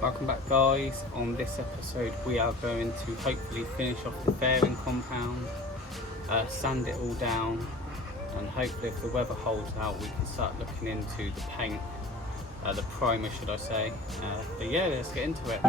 Welcome back, guys. On this episode we are going to hopefully finish off the fairing compound, sand it all down, and hopefully if the weather holds out we can start looking into the paint, the primer should I say. But yeah, let's get into it.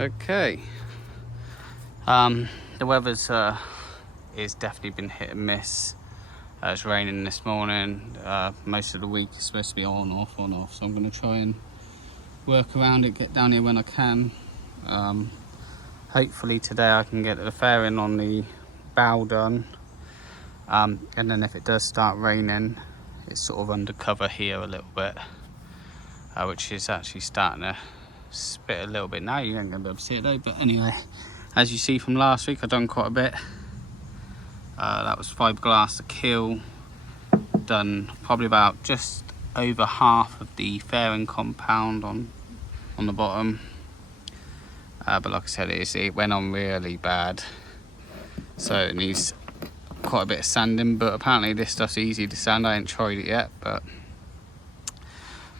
Okay, the weather's is definitely been hit and miss. It's raining this morning. Most of the week is supposed to be on off, so I'm going to try and work around it, get down here when I can. Hopefully today I can get the fairing on the bow done, and then if it does start raining, it's sort of undercover here a little bit, which is actually starting to spit a little bit now. You ain't gonna be able to see it though, but anyway, as you see from last week, I've done quite a bit. That was fiberglass, the keel, done probably about just over half of the fairing compound on the bottom, but like I said, it went on really bad, so it needs quite a bit of sanding, but apparently this stuff's easy to sand. I ain't tried it yet, but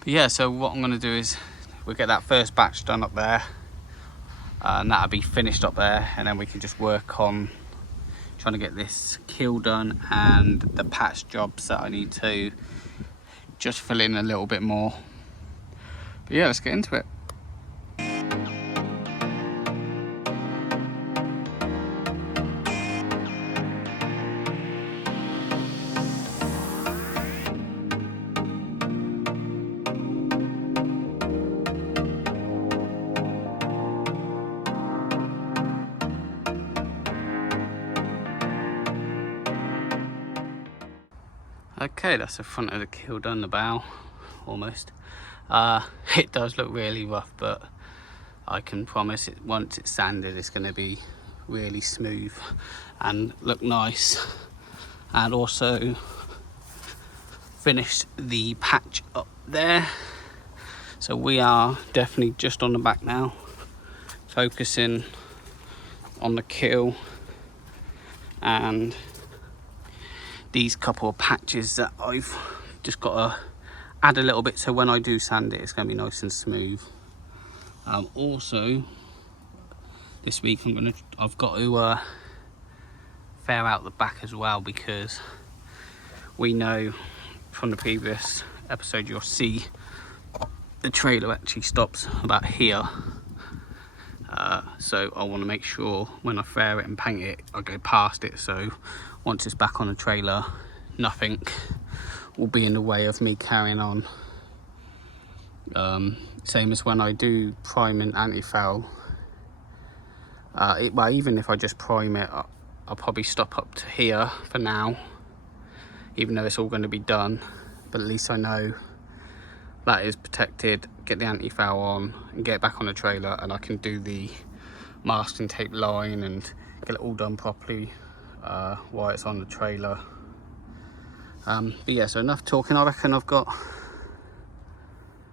yeah, so what I'm going to do is we'll get that first batch done up there, and that'll be finished up there, and then we can just work on trying to get this keel done and the patch jobs that I need to just fill in a little bit more. But yeah, let's get into it. Okay, that's the front of the keel done, the bow, almost. It does look really rough, but I can promise it once it's sanded, it's going to be really smooth and look nice. And also finished the patch up there. So we are definitely just on the back now, focusing on the keel and these couple of patches that I've just got to add a little bit, so when I do sand it, it's going to be nice and smooth. Also this week I've got to fair out the back as well, because we know from the previous episode you'll see the trailer actually stops about here, so I want to make sure when I fair it and paint it I go past it, so once it's back on the trailer nothing will be in the way of me carrying on. Same as when I do prime and anti-foul, well, even if I just prime it, I'll probably stop up to here for now, even though it's all going to be done, but at least I know that is protected. Get the anti-foul on and get it back on the trailer, and I can do the masking tape line and get it all done properly while it's on the trailer. But yeah, so enough talking. I reckon I've got a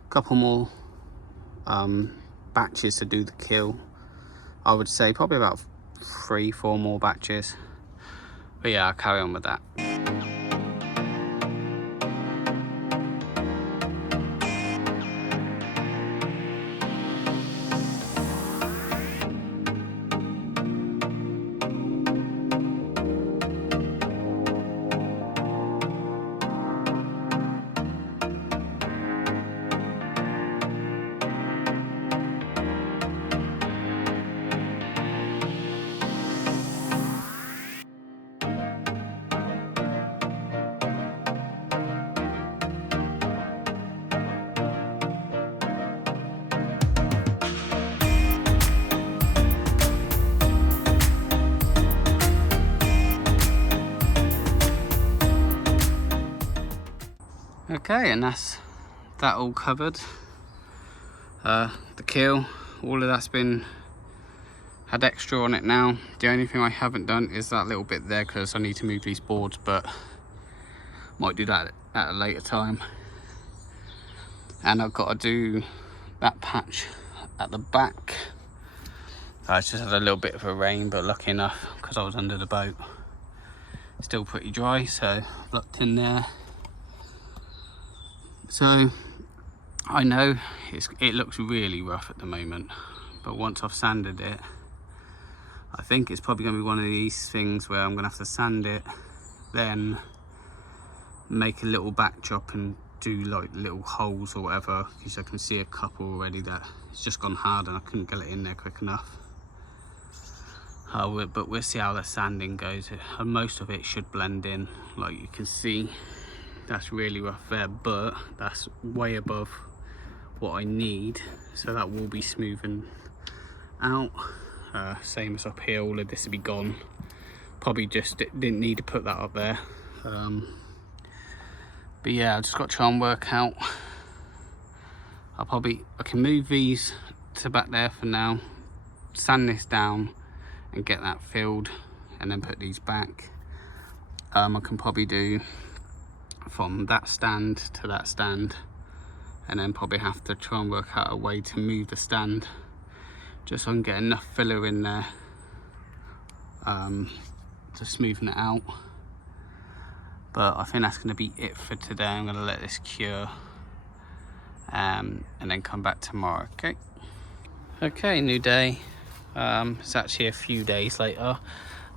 couple more batches to do the keel. I would say probably about 3-4 more batches, but yeah, I'll carry on with that. Okay, and that's that all covered. The keel, all of that's been had extra on it now. The only thing I haven't done is that little bit there, because I need to move these boards, but might do that at a later time. And I've got to do that patch at the back. I just had a little bit of a rain, but lucky enough, because I was under the boat, still pretty dry, so I've looked in there. So I know it looks really rough at the moment, but once I've sanded it, I think it's probably going to be one of these things where I'm going to have to sand it, then make a little backdrop and do like little holes or whatever, because I can see a couple already that it's just gone hard and I couldn't get it in there quick enough. But we'll see how the sanding goes. Most of it should blend in, like you can see. That's really rough there, but that's way above what I need, so that will be smoothing out. Same as up here, all of this will be gone. Probably just didn't need to put that up there. But yeah, I just got to try and work out. I can move these to back there for now, sand this down and get that filled, and then put these back. I can probably do from that stand to that stand, and then probably have to try and work out a way to move the stand just so I can get enough filler in there to smoothen it out. But I think that's going to be it for today. I'm going to let this cure and then come back tomorrow. Okay, new day. It's actually a few days later,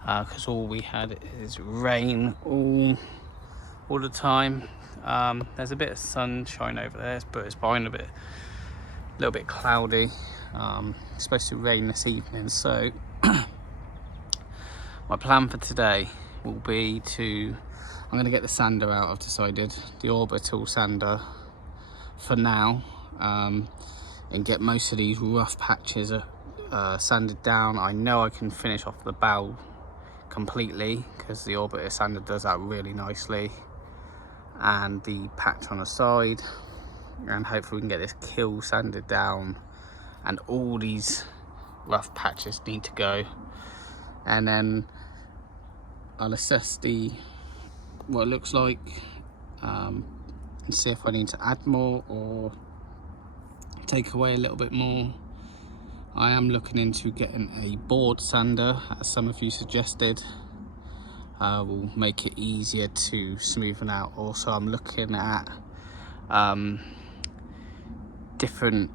because all we had is rain all the time. There's a bit of sunshine over there, but it's behind a little bit cloudy. It's supposed to rain this evening, so my plan for today will be I'm going to get the sander out. I've decided the orbital sander for now, and get most of these rough patches sanded down. I know I can finish off the bow completely, because the orbiter sander does that really nicely, and the patch on the side, and hopefully we can get this keel sanded down, and all these rough patches need to go. And then I'll assess what it looks like, and see if I need to add more or take away a little bit more. I am looking into getting a board sander, as some of you suggested. Will make it easier to smoothen out. Also, I'm looking at different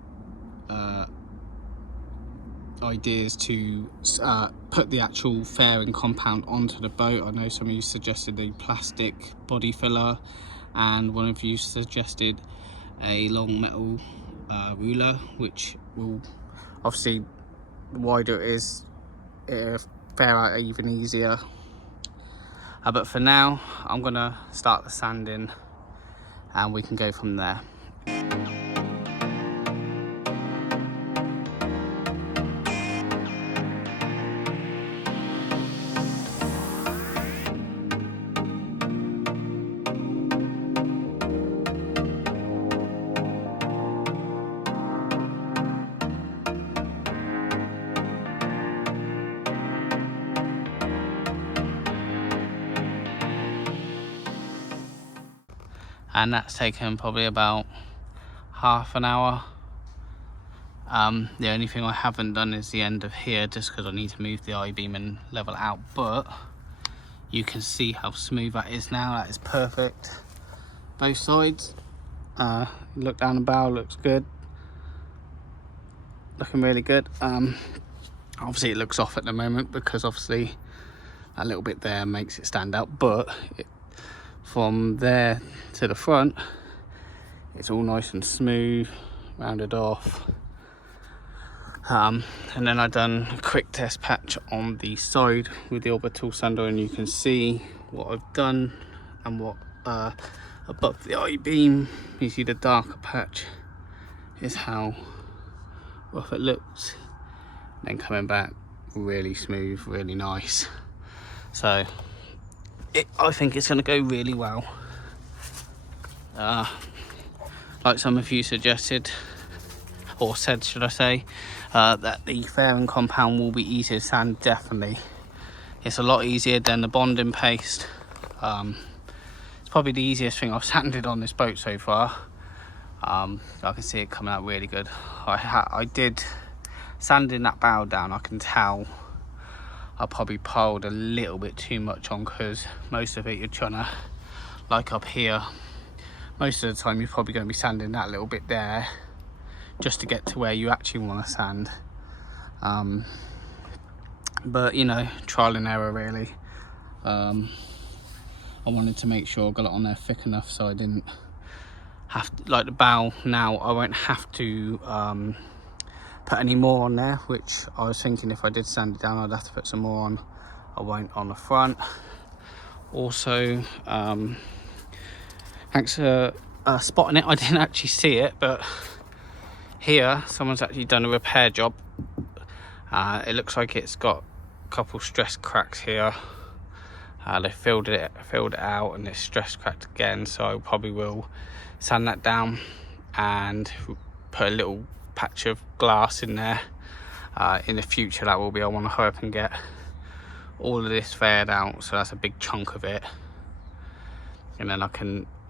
ideas to put the actual fairing compound onto the boat. I know some of you suggested a plastic body filler, and one of you suggested a long metal ruler, which will obviously, the wider it is, it'll fair out even easier. But for now, I'm gonna start the sanding and we can go from there. And that's taken probably about half an hour. The only thing I haven't done is the end of here, just because I need to move the I-beam and level it out, but you can see how smooth that is now. That is perfect, both sides. Look down the bow, looks good, looking really good. Obviously it looks off at the moment, because obviously that little bit there makes it stand out, but from there to the front, it's all nice and smooth, rounded off. And then I done a quick test patch on the side with the orbital sander, and you can see what I've done and what above the I-beam. You see the darker patch is how rough it looks, then coming back really smooth, really nice. So I think it's going to go really well. Like some of you suggested, or said, should I say, that the fairing compound will be easier to sand. Definitely, it's a lot easier than the bonding paste. It's probably the easiest thing I've sanded on this boat so far. I can see it coming out really good. I did sanding that bow down. I can tell I probably piled a little bit too much on, because most of it you're trying to, like up here, most of the time you're probably going to be sanding that little bit there just to get to where you actually want to sand. But you know, trial and error really. I wanted to make sure I got it on there thick enough so I didn't have to, like the bow now, I won't have to put any more on there, which I was thinking if I did sand it down I'd have to put some more on. I won't on the front. Also, thanks for spotting it. I didn't actually see it, but here someone's actually done a repair job. It looks like it's got a couple stress cracks here. They filled it out and it's stress cracked again, so I probably will sand that down and put a little patch of glass in there. In the future that will be, I want to hurry up and get all of this faired out, so that's a big chunk of it. And then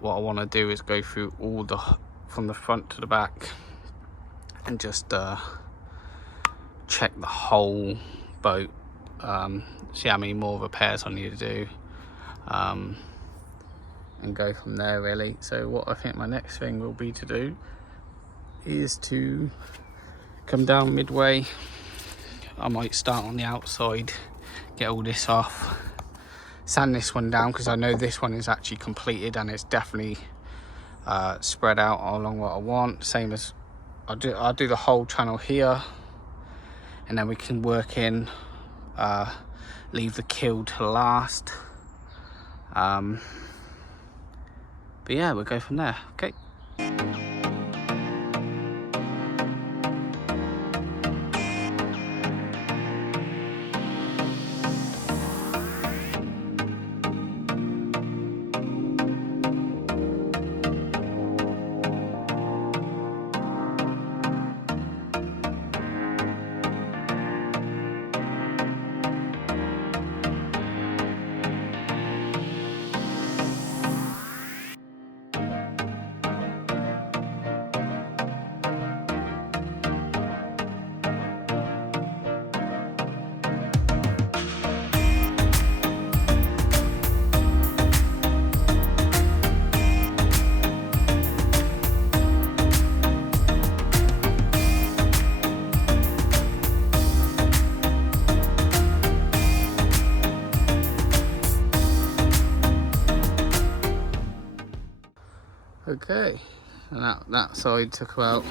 what I want to do is go through all from the front to the back and just check the whole boat, see how many more repairs I need to do, and go from there really. So what I think my next thing will be to do is to come down midway. I might start on the outside, get all this off, sand this one down, because I know this one is actually completed and it's definitely spread out along what I want. Same as I'll do the whole channel here, and then we can work in, leave the keel to last. But yeah, we'll go from there. Okay. Okay, and that side took about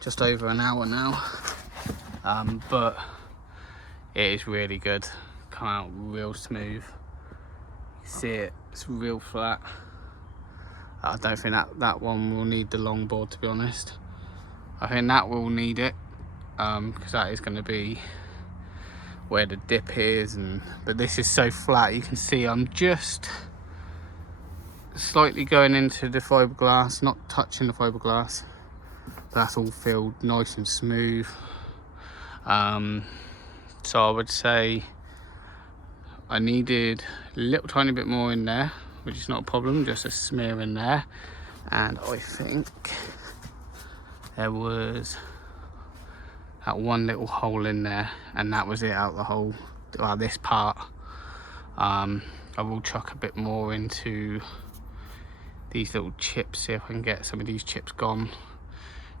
just over an hour now, but it is really good. Come out real smooth. You see it, it's real flat. I don't think that one will need the longboard, to be honest. I think that will need it, because that is going to be where the dip is, but this is so flat you can see I'm just slightly going into the fiberglass, not touching the fiberglass. That's all filled nice and smooth. So I would say I needed a little tiny bit more in there, which is not a problem, just a smear in there. And I think there was that one little hole in there, and that was it out the whole, this part. I will chuck a bit more into these little chips, see if I can get some of these chips gone,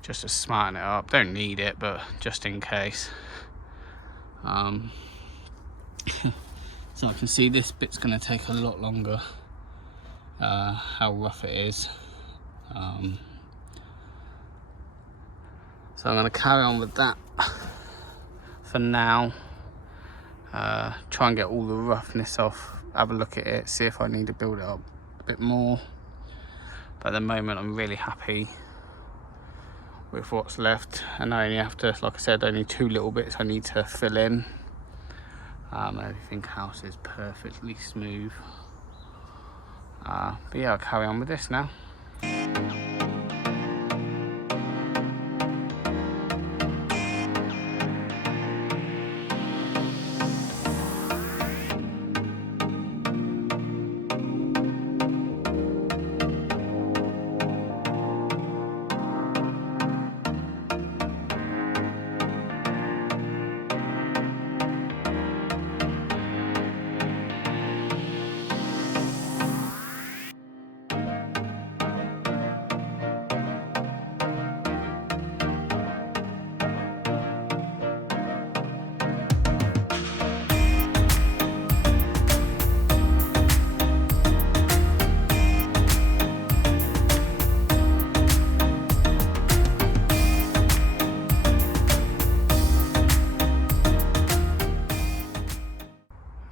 just to smarten it up. Don't need it, but just in case. So I can see this bit's going to take a lot longer, how rough it is. So I'm going to carry on with that for now. Try and get all the roughness off, have a look at it, see if I need to build it up a bit more. But at the moment I'm really happy with what's left, and I only have to, like I said, only 2 little bits I need to fill in. Everything else is perfectly smooth. But yeah, I'll carry on with this now.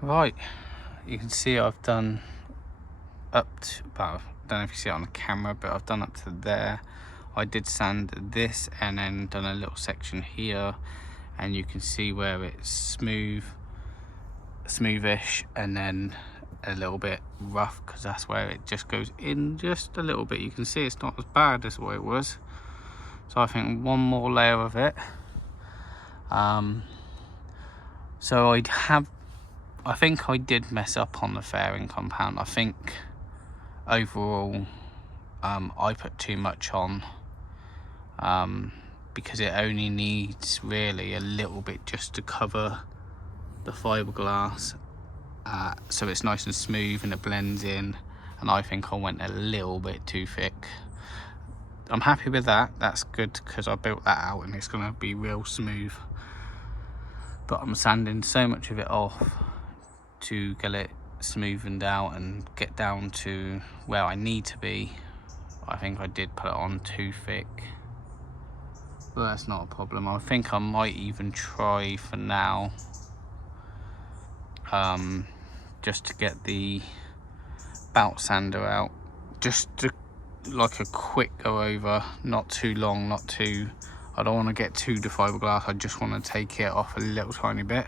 Right, you can see I've done up to about, I don't know if you see it on the camera, but I've done up to there. I did sand this and then done a little section here, and you can see where it's smoothish, and then a little bit rough because that's where it just goes in just a little bit. You can see it's not as bad as what it was. So I think one more layer of it. So I think I did mess up on the fairing compound. I think overall I put too much on, because it only needs really a little bit just to cover the fiberglass, so it's nice and smooth and it blends in, and I think I went a little bit too thick. I'm happy with that. That's good because I built that out and it's going to be real smooth, but I'm sanding so much of it off to get it smoothened out and get down to where I need to be. I think I did put it on too thick, but that's not a problem. I think I might even try for now, just to get the bout sander out, just to like a quick go over, not too long, not too, I don't want to get to the fiberglass, I just want to take it off a little tiny bit.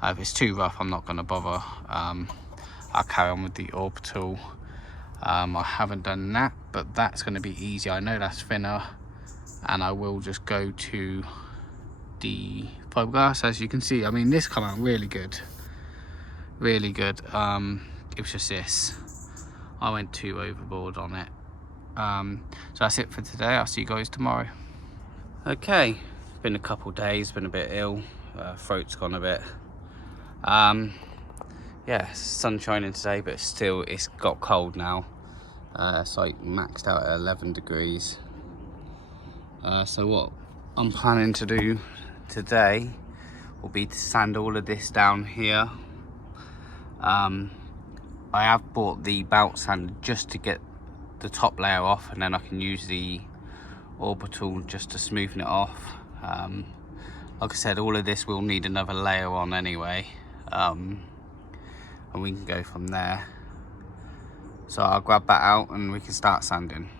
If it's too rough, I'm not going to bother. I'll carry on with the orbital. I haven't done that, but that's going to be easy. I know that's thinner, and I will just go to the fiberglass. As you can see, I mean, this come out really good, really good. It was just this, I went too overboard on it. So that's it for today. I'll see you guys tomorrow. Okay, it's been a couple days, been a bit ill, throat's gone a bit. Yeah, sun's shining today, but still it's got cold now. It's like maxed out at 11 degrees. So what I'm planning to do today will be to sand all of this down here. I have bought the bout sander just to get the top layer off, and then I can use the orbital just to smoothen it off. Like I said, all of this will need another layer on anyway, and we can go from there. So I'll grab that out and we can start sanding.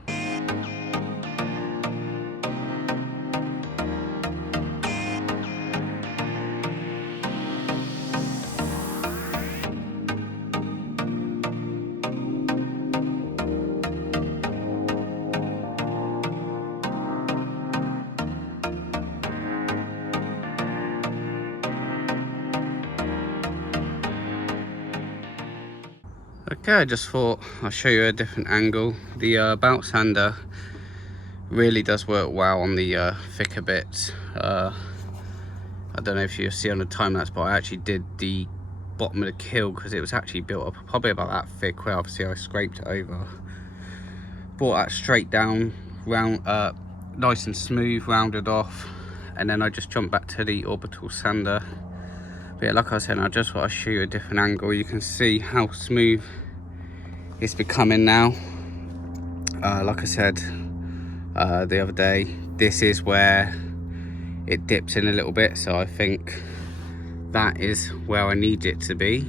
Okay, I just thought I'll show you a different angle. The bout sander really does work well on the thicker bits. I don't know if you see on the time lapse, but I actually did the bottom of the keel because it was actually built up probably about that thick. Well, obviously I scraped it over, brought that straight down, round, nice and smooth, rounded off, and then I just jumped back to the orbital sander. But yeah, like I said, I just thought I'd show you a different angle. You can see how smooth it's becoming now. Like I said the other day, this is where it dips in a little bit, so I think that is where I need it to be.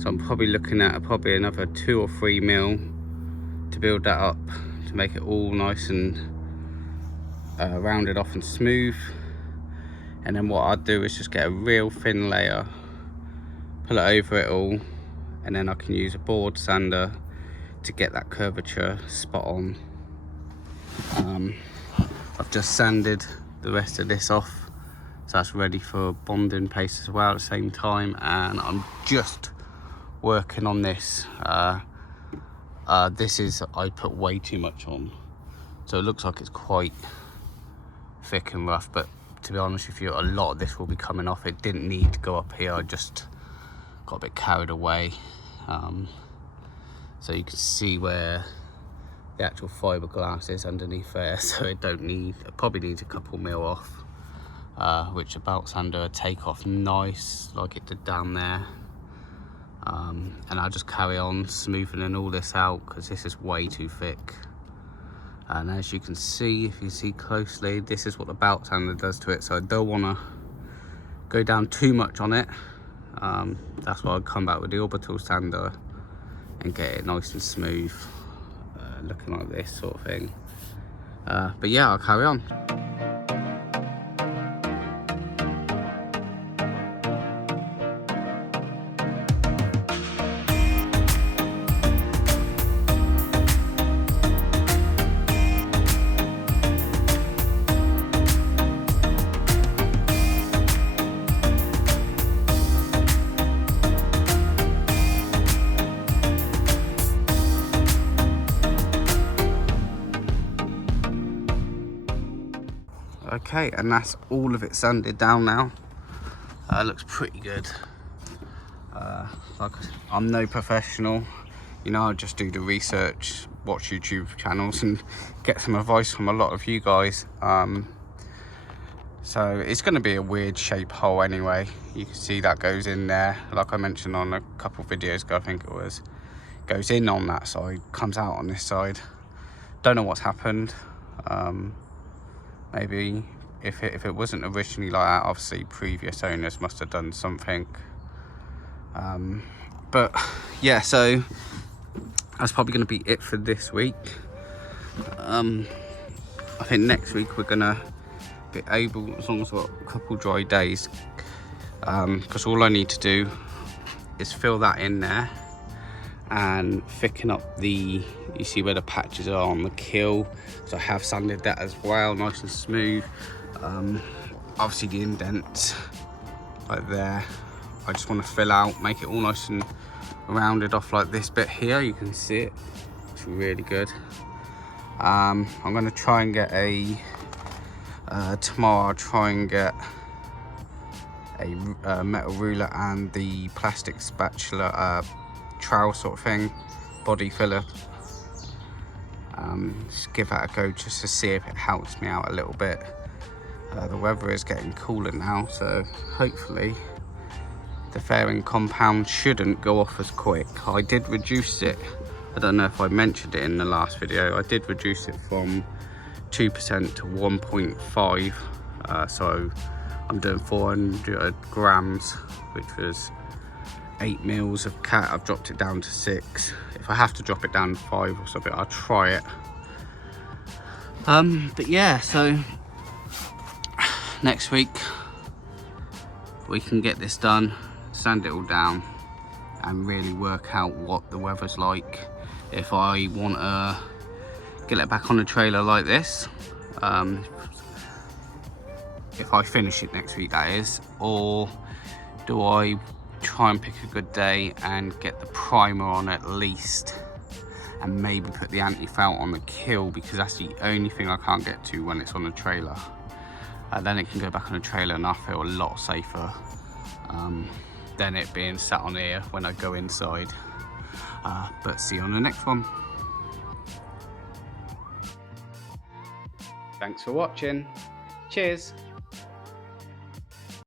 So I'm probably looking at probably another 2 or 3 mil to build that up, to make it all nice and rounded off and smooth. And then what I'd do is just get a real thin layer, pull it over it all, and then I can use a board sander to get that curvature spot on. I've just sanded the rest of this off, so that's ready for bonding paste as well at the same time, and I'm just working on this. This is, I put way too much on, so it looks like it's quite thick and rough, but to be honest with you, a lot of this will be coming off. It didn't need to go up here, I just got a bit carried away. So you can see where the actual fiberglass is underneath there, so it probably needs a couple mil off, which a bout sander would take off nice like it did down there. And I'll just carry on smoothing all this out because this is way too thick. And as you can see, if you see closely, this is what the bout sander does to it, so I don't want to go down too much on it. That's why I come back with the orbital sander and get it nice and smooth, looking like this sort of thing. But yeah, I'll carry on. Okay, and that's all of it sanded down now. Looks pretty good. Like, I'm no professional, you know, I just do the research, watch YouTube channels and get some advice from a lot of you guys. So it's going to be a weird shape hole anyway. You can see that goes in there, like I mentioned on a couple of videos ago, I think it was. Goes in on that side, comes out on this side. Don't know what's happened. Maybe if it wasn't originally like that, obviously previous owners must have done something. But yeah, so that's probably going to be it for this week. I think next week we're gonna be able, as long as we've got a couple dry days, because all I need to do is fill that in there and thicken up the, you see where the patches are on the keel, so I have sanded that as well, nice and smooth. Obviously the indents right there, I just want to fill out, make it all nice and rounded off like this bit here. You can see it, it's really good. I'm going to try and get a tomorrow I'll try and get a metal ruler and the plastic spatula trowel sort of thing, body filler. Just give that a go just to see if it helps me out a little bit. The weather is getting cooler now, so hopefully the fairing compound shouldn't go off as quick. I did reduce it, I don't know if I mentioned it in the last video, I did reduce it from 2% to 1.5, so I'm doing 400 grams, which was 8 mils of cat. I've dropped it down to 6. If I have to drop it down to 5 or something, I'll try it. But yeah, so next week we can get this done, sand it all down and really work out what the weather's like. If I want to get it back on a trailer like this, if I finish it next week that is, or do I try and pick a good day and get the primer on at least and maybe put the anti-fount on the keel, because that's the only thing I can't get to when it's on a trailer. Then it can go back on a trailer and I feel a lot safer than it being sat on here when I go inside. But see you on the next one. Thanks for watching. Cheers.